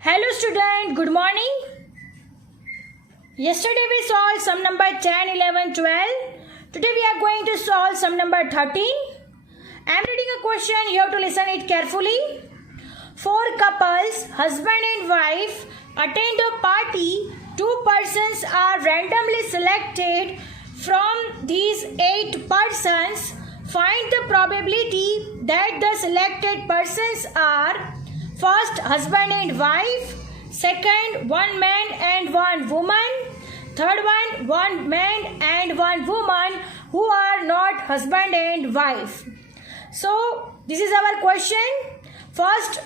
Hello student, good morning. Yesterday we solved sum number 10, 11, 12. Today we are going to solve sum number 13. I am reading a question, you have to listen it carefully. Four couples, husband and wife, attend a party. Two persons are randomly selected from these 8 persons. Find the probability that the selected persons are first husband and wife, second one man and one woman, third one man and one woman who are not husband and wife. So this is our question. First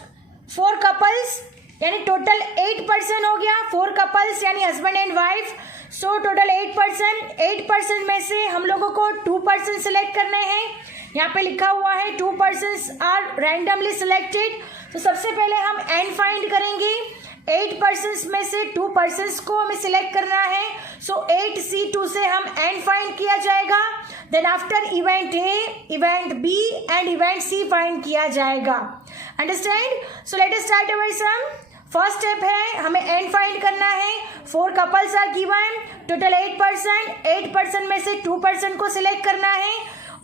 4 couples यानी total 8 person हो गया. 4 couples यानी husband and wife. So total 8 person में से हम लोगों को 2 person select करने हैं. यहाँ पे लिखा हुआ है 2 पर्सन्स आर रैंडमली सिलेक्टेड. तो सबसे पहले हम एन फाइंड करेंगे. 8 पर्सन्स में से 2 पर्सन्स को हमें सिलेक्ट करना है. सो 8C2 से हम एन फाइंड किया जाएगा. Then after event A, event B and event C find किया जाएगा. Understand? So let us start our sum. First step है हमें एन फाइंड करना है. 4 couples are given, total 8 person में से 2 पर्सन को सिलेक्ट करना है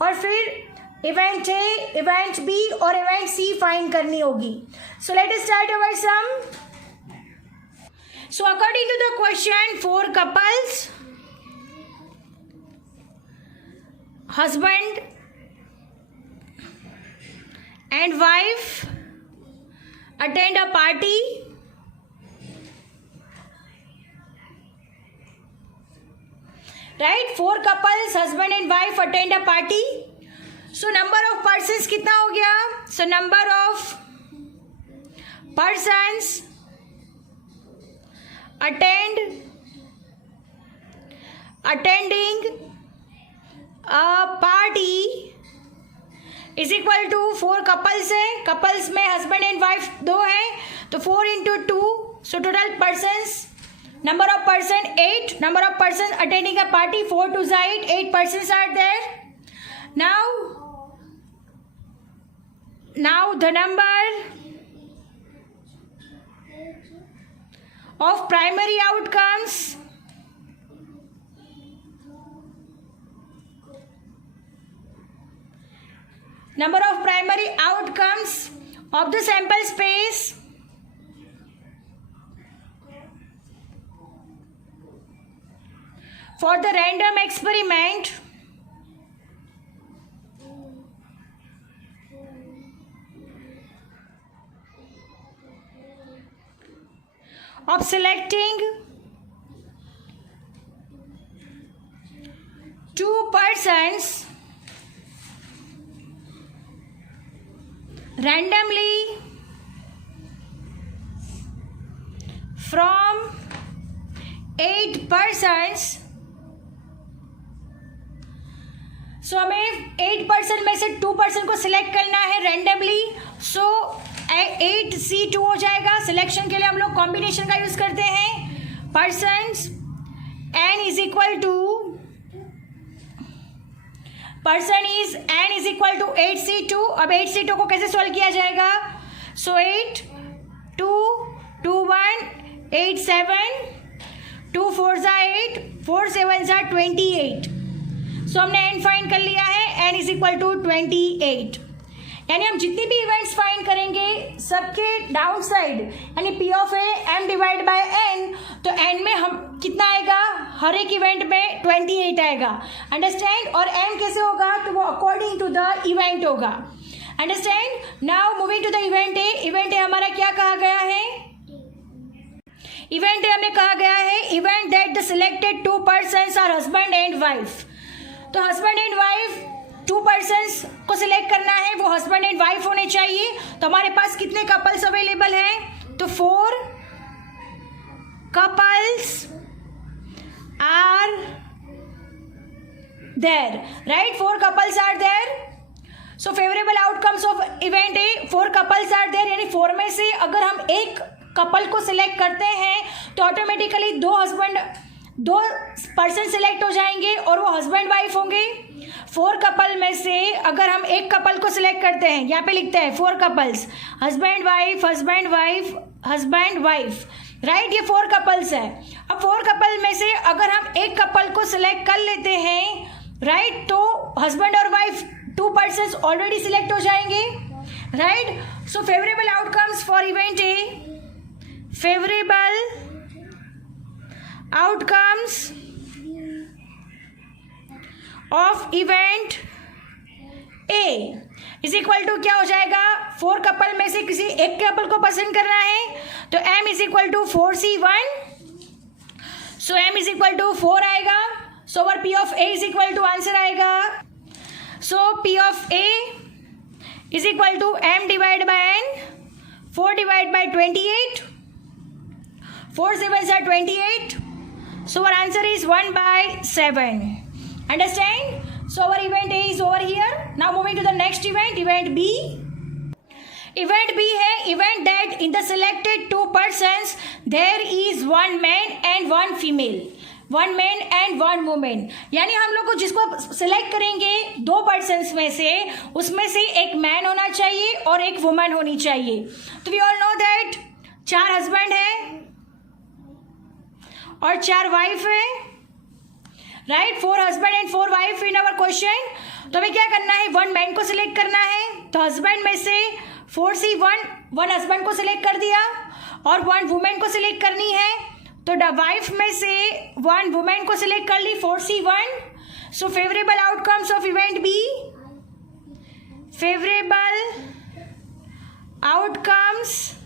और फिर इवेंट ए, इवेंट बी और इवेंट सी फाइंड करनी होगी. So let us start our sum. So according to the question 4 couples, husband and wife attend a party. Right? 4 couples, husband and wife attend a party. So number of persons कितना हो गया? So number of persons attending a party is equal to 4 couples है. Couples में husband and wife 2 है तो 4 into 2. So total persons, number of person 8. Number of person attending a party 4 2 8. 8 persons are there. Now the number of primary outcomes of the sample space for the random experiment of selecting 2 persons randomly from 8 persons. सो हमें 8 person में से 2 person को select करना है randomly. सो 8C2 हो जाएगा. Selection के लिए हम लोग कॉम्बिनेशन का यूज करते हैं. Persons n is equal to person is n is equal to 8C2. अब 8C2 को कैसे सॉल्व किया जाएगा? सो 8 2 2 1 8 7 2 4 8 4 7 28. सो हमने n फाइंड कर लिया है. n is equal to 28. यानी हम जितनी भी इवेंट्स फाइंड करेंगे सबके डाउन साइड यानी P of A m divide by n, तो n में हम कितना आएगा? हर एक इवेंट में 28 आएगा. अंडरस्टैंड? और m कैसे होगा? तो वो अकॉर्डिंग टू द इवेंट होगा. Understand? Now moving to the event A. Event A हमारा क्या कहा गया है? इवेंट ए हमें कहा गया है event that the selected 2 persons are husband and wife. तो हस्बैंड एंड वाइफ 2 पर्सन्स को सिलेक्ट करना है, वो हस्बैंड एंड वाइफ होने चाहिए. तो हमारे पास कितने कपल्स अवेलेबल हैं? तो 4 couples are there. Right? 4 couples are there. So favourable outcomes of event A 4 couples are there. यानी 4 में से अगर हम एक कपल को सिलेक्ट करते हैं तो ऑटोमेटिकली 2 पर्सन सिलेक्ट हो जाएंगे और वो हस्बैंड वाइफ होंगे. 4 कपल में से अगर हम एक कपल को सिलेक्ट करते हैं, यहाँ पे लिखते हैं 4 couples, husband wife husband wife, right. ये 4 कपल्स है। अब 4 कपल में से अगर हम एक कपल को सिलेक्ट कर लेते हैं, राइट, तो हस्बैंड और वाइफ 2 पर्सन्स ऑलरेडी सिलेक्ट हो जाएंगे, right. So favourable outcomes for event A, favourable outcomes of event A is equal to क्या हो जाएगा, 4 कपल में से किसी एक कपल को पसंद करना है, तो m is equal to 4c1, so m is equal to 4 आएगा। So over p of a is equal to answer आएगा, so p of a is equal to m divide by n, 4 divide by 28, 4 7s are 28, so our answer is 1/7. Understand? So our event A is over here. Now moving to the next event, event B. Event B है event that in the selected 2 persons there is 1 man and 1 female, 1 man and 1 woman. यानी हम लोग को जिसको select करेंगे 2 persons में से, उसमें से एक मैन होना चाहिए और एक वुमन होनी चाहिए। तो we all know that 4 husband है और 4 वाइफ है, right. 4 husband and 4 wife in our question. तो हमें क्या करना है, 1 मैन को सिलेक्ट करना है, तो हस्बैंड में से 4c1 1 हस्बैंड को सिलेक्ट कर दिया और 1 वुमेन को सिलेक्ट करनी है, तो वाइफ में से 1 वुमेन को सिलेक्ट कर ली 4c1। So favourable outcomes of event B, favourable outcomes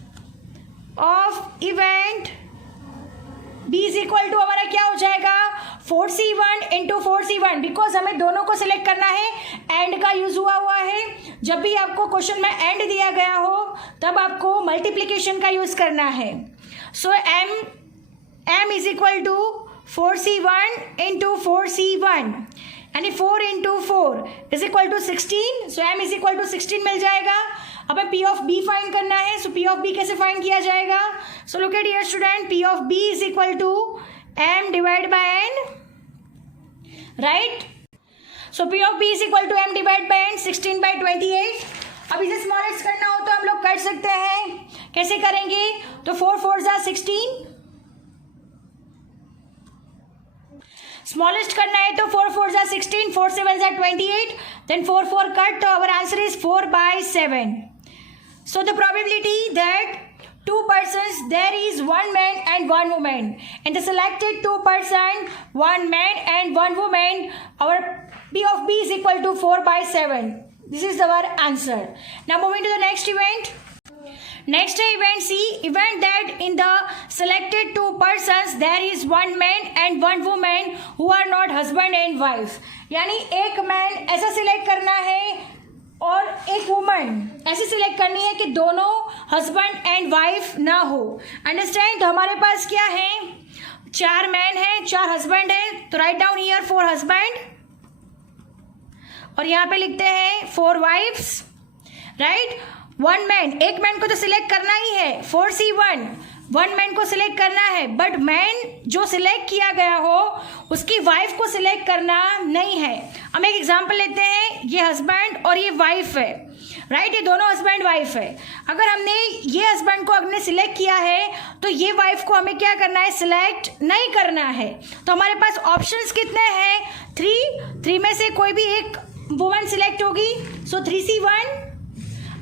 of event B is equal to हमारा क्या हो जाएगा, 4c1 इंटू 4c1, बिकॉज हमें दोनों को सिलेक्ट करना है, एंड का यूज हुआ है। जब भी आपको क्वेश्चन में एंड दिया गया हो तब आपको मल्टीप्लीकेशन का यूज करना है। So m is equal to 4c1 into 4c1, यानी 4 into 4 is equal to 16, so m is equal to 16 मिल जाएगा। अब p ऑफ b फाइंड करना है, सो p ऑफ b कैसे फाइंड किया जाएगा, so look at here student, p of b is equal to m divide by n, right. So p of b is equal to m divide by n, 16/28। अब इसे smallest करना हो तो हम लोग कर सकते हैं, कैसे करेंगे, तो 4 4s are 16, स्मॉलेस्ट करना है तो 4 4s are 16, 4 7s are 28, then 4 4 cut, तो our answer is 4/7. So the probability that 2 persons there is 1 man and 1 woman. In the selected 2 person, 1 man and 1 woman, our P of B is equal to 4/7. This is our answer. Now moving to the next event. Next event C, event that in the selected 2 persons there is 1 man and 1 woman who are not husband and wife. यानी एक man ऐसा select करना है और एक woman ऐसे select करनी है कि दोनों हस्बैंड एंड वाइफ ना हो। अंडरस्टैंड? तो हमारे पास क्या है, 4 मैन है, 4 हस्बैंड है, तो राइट डाउन हियर 4 हस्बैंड और यहाँ पे लिखते हैं 4 वाइफ्स, राइट। 1 मैन, एक मैन को तो सिलेक्ट करना ही है, 4c1 1 मैन को सिलेक्ट करना है, बट मैन जो सिलेक्ट किया गया हो उसकी वाइफ को सिलेक्ट करना नहीं है। हम एक एग्जांपल लेते हैं, ये हस्बैंड और ये वाइफ है, राइट, ये दोनों हस्बैंड वाइफ है। अगर हमने ये हस्बैंड को हमने सिलेक्ट किया है तो ये वाइफ को हमें क्या करना है, सिलेक्ट नहीं करना है। तो हमारे पास ऑप्शंस कितने हैं, 3 में से कोई भी एक वुमन सिलेक्ट होगी, सो 3c1।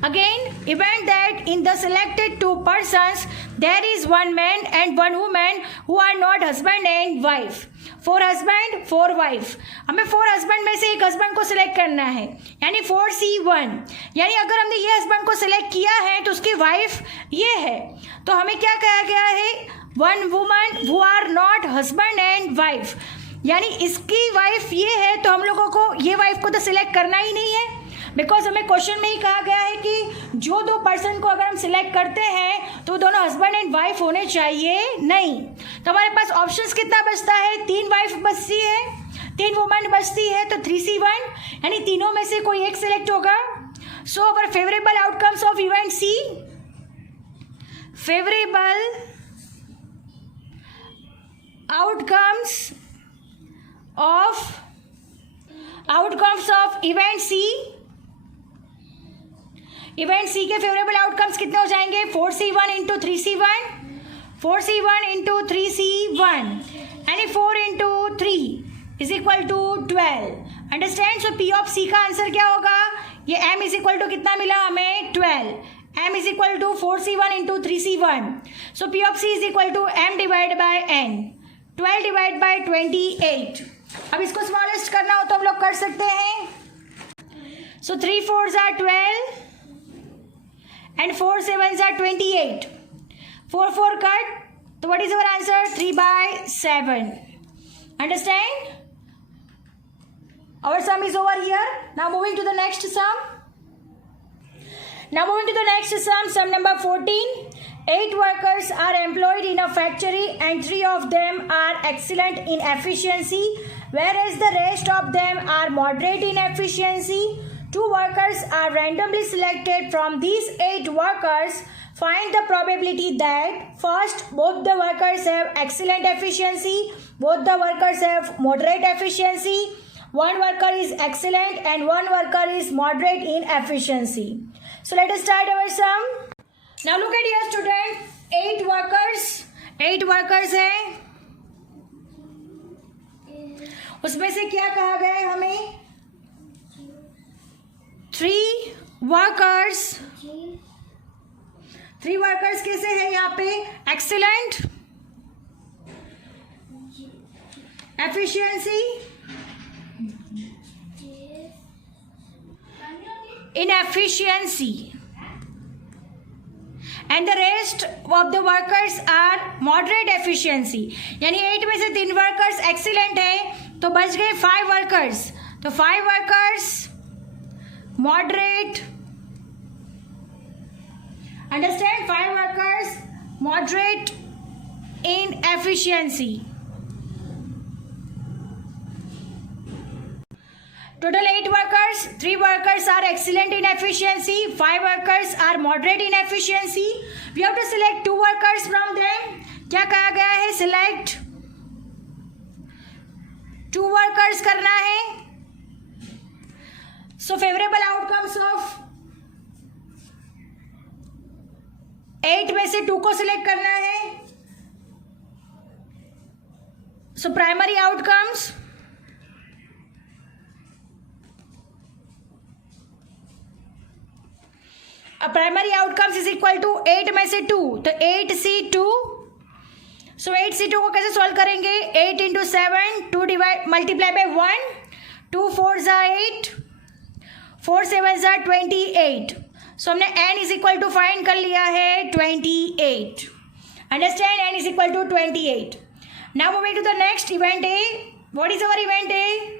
Again, event that in the selected 2 persons there is 1 man and 1 woman who are not husband and wife. 4 husband 4 wife, हमें 4 हस्बैंड में से एक हस्बैंड को सिलेक्ट करना है, यानी 4c1। यानी अगर हमने ये हस्बैंड को सिलेक्ट किया है तो उसकी वाइफ ये है, तो हमें क्या कहा गया है, 1 woman who are not husband and wife, यानी इसकी वाइफ ये है, तो हम लोगों को ये वाइफ को तो सिलेक्ट करना ही नहीं है, बिकॉज हमें क्वेश्चन में ही कहा गया है कि जो 2 पर्सन को अगर हम सिलेक्ट करते हैं तो दोनों हस्बैंड एंड वाइफ होने चाहिए नहीं। तो हमारे पास ऑप्शंस कितना बचता है, 3 वाइफ बचती है, 3 वुमन बचती है, तो 3c1, यानी तीनों में से कोई एक सिलेक्ट होगा। So our favourable outcomes of event C, favourable outcomes of event C event C के फेवरेबल आउटकम्स कितने हो जाएंगे? 4C1 into 3C1, 4C1 into 3C1 यानी 4 into 3 is equal to 12। Understand? So P of C का answer क्या होगा? ये m is equal to कितना मिला हमें? 12। m is equal to 4C1 into 3C1। So P of C is equal to m divide by n, 12 divide by 28। अब इसको smallest करना हो तो हम लोग कर सकते हैं। सो 3 4s are 12 and 4 7s are 28. 4 4 cut. So what is our answer? 3/7. Understand? Our sum is over here. Now moving to the next sum. Now moving to the next sum. Sum number 14. 8 workers are employed in a factory and 3 of them are excellent in efficiency, whereas the rest of them are moderate in efficiency. 2 workers are randomly selected from these 8 workers. Find the probability that first, both the workers have excellent efficiency, both the workers have moderate efficiency, one worker is excellent and one worker is moderate in efficiency. So let us start our sum. Now look at here student, 8 workers हैं, उसमें से क्या कहा गया है हमें? 3 workers कैसे है यहाँ पे? Excellent, efficiency, inefficiency, and the rest of the workers are moderate efficiency. यानी 8 में से 3 वर्कर्स एक्सीलेंट है तो बच गए 5 वर्कर्स, तो 5 workers moderate, understand? 5 workers moderate in efficiency. Total 8 workers, 3 workers are excellent in efficiency, 5 workers are moderate in efficiency. We have to select 2 workers from them. क्या कहा गया है? Select 2 workers करना है। So favorable outcomes of 8 में से 2 को select करना है। So primary outcomes, primary outcomes is equal to 8 में से 2, तो 8C2। So 8C2 को कैसे सॉल्व करेंगे? 8 into 7, 2 divide multiply by 1, 2 4s are 8, 4 7s are 28। So हमने n is equal to find कर लिया है 28। Understand? n is equal to 28। Now moving to the next event A. What is our event A?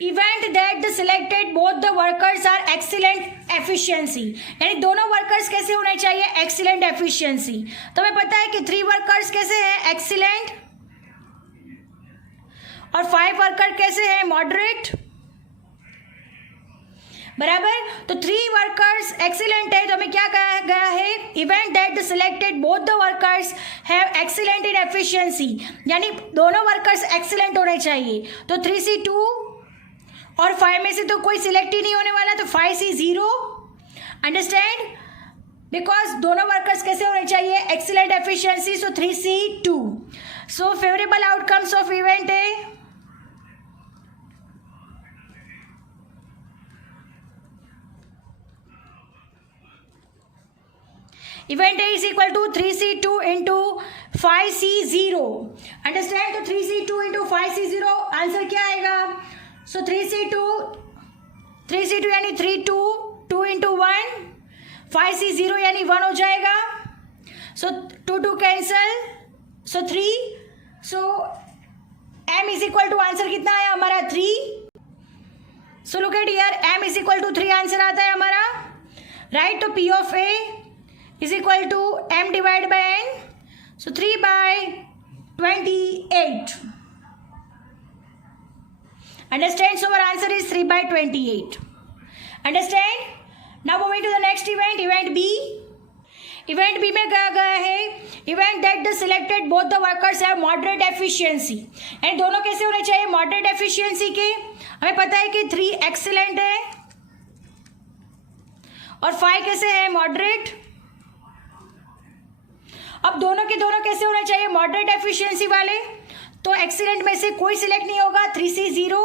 Event that the selected both the workers are excellent efficiency. यानी दोनों workers कैसे होने चाहिए? Excellent efficiency. तो हमें पता है कि 3 वर्कर्स कैसे हैं? एक्सीलेंट, और 5 वर्कर कैसे हैं? मॉडरेट। बराबर? तो 3 वर्कर्स एक्सीलेंट है तो हमें क्या कहा गया है? Event that the selected both the workers have excellent in efficiency, यानी दोनों वर्कर्स एक्सीलेंट होने चाहिए। तो 3C2 और 5 में से तो कोई सिलेक्ट ही नहीं होने वाला, तो 5C0। अंडरस्टैंड? बिकॉज दोनों वर्कर्स कैसे होने चाहिए? Excellent efficiency. So 3C2। So favourable outcomes of event है event A is equal to 3C2 into 5C0। Understand? तो 3C2 इंटू 5C0 आंसर क्या आएगा? सो 3C2 यानी 3 2, 2 इंटू 1, 5C0 यानी 1 हो जाएगा। So 2 2 cancel, so 3। So m is equal to answer कितना आया हमारा? 3। So look at here, m is equal to 3 answer आता है हमारा, राइट? तो P of A is equal to m divided by n, so 3/28. Understand? So our answer is 3/28. Understand? Now moving to the next event, event B. Event B में कहा गया है event that the selected both the workers have moderate efficiency. and दोनों कैसे होने चाहिए? moderate efficiency के हमें पता है कि 3 excellent है और 5 कैसे है? मॉडरेट। अब दोनों के दोनों कैसे होना चाहिए? मॉडरेट एफिशिएंसी वाले। तो एक्सीलेंट में से कोई सिलेक्ट नहीं होगा, 3C 0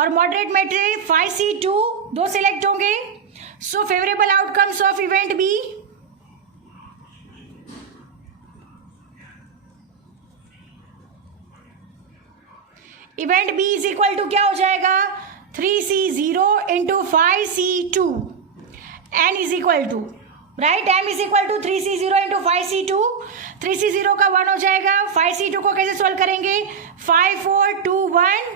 और मॉडरेट में से 5C 2 दो सिलेक्ट होंगे। So favourable outcomes of event B, event B is equal to क्या हो जाएगा? 3C 0 into 5C 2 n is equal to, right, m is equal to 3C 0 into 5C 2। 3C 0 का 1 हो जाएगा। 5C 2 को कैसे सॉल्व करेंगे? 5 4 2 1,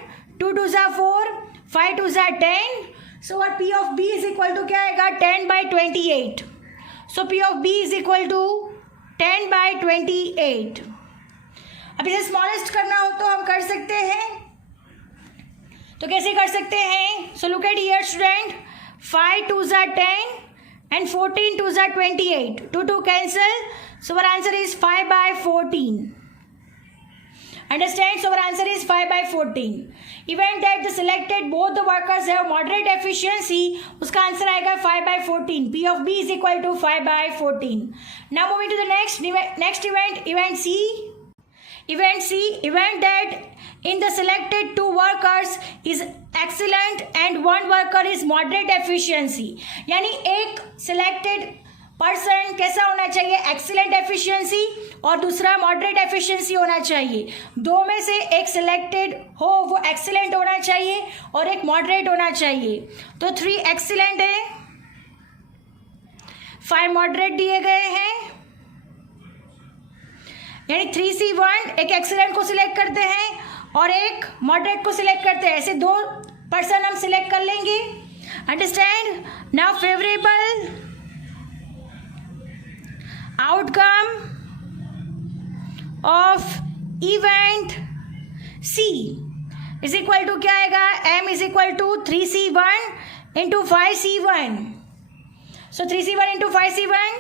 2 2 ज़ा 4, 5 2 ज़ा 10। So what P of B is equal to क्या आएगा? 10/28। So P of B is equal to 10/28। अब इसे स्मॉलेस्ट करना हो तो हम कर सकते हैं, तो कैसे कर सकते हैं? सो लुक एट हियर स्टूडेंट, 5 2 ज़ा 10 and 14 2 ज़ा 28, 2 2 cancel, so our answer is 5/14. Understand? So our answer is 5/14. Event that the selected both the workers have moderate efficiency, उसका आंसर आएगा 5/14. P of B is equal to 5/14. Now moving to the next event, event C. Event C, event that in the selected 2 workers is excellent and 1 worker is moderate efficiency. यानी एक selected person कैसा होना चाहिए? excellent efficiency और दूसरा moderate efficiency होना चाहिए। दो में से एक selected हो वो excellent होना चाहिए और एक moderate होना चाहिए। तो 3 excellent है, 5 moderate दिए गए हैं, यानी 3C 1 एक एक्सीलेंट को सिलेक्ट करते हैं और एक मॉडरेट को सिलेक्ट करते हैं। ऐसे 2 पर्सन हम सिलेक्ट कर लेंगे। Understand? Now favourable outcome of event C is equal to क्या आएगा? M is equal to 3C 1 into 5C 1। So 3C 1 into 5C 1,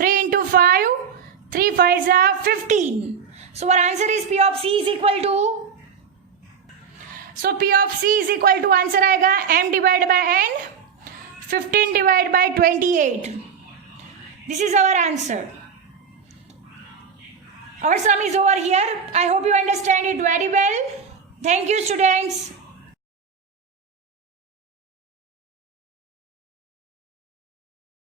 3 into 5, 3 5 ज़ा 15. So our answer is P of C is equal to, so P of C is equal to answer आएगा M divided by N, 15 divided by 28. This is our answer. Our sum is over here. I hope you understand it very well. Thank you, students.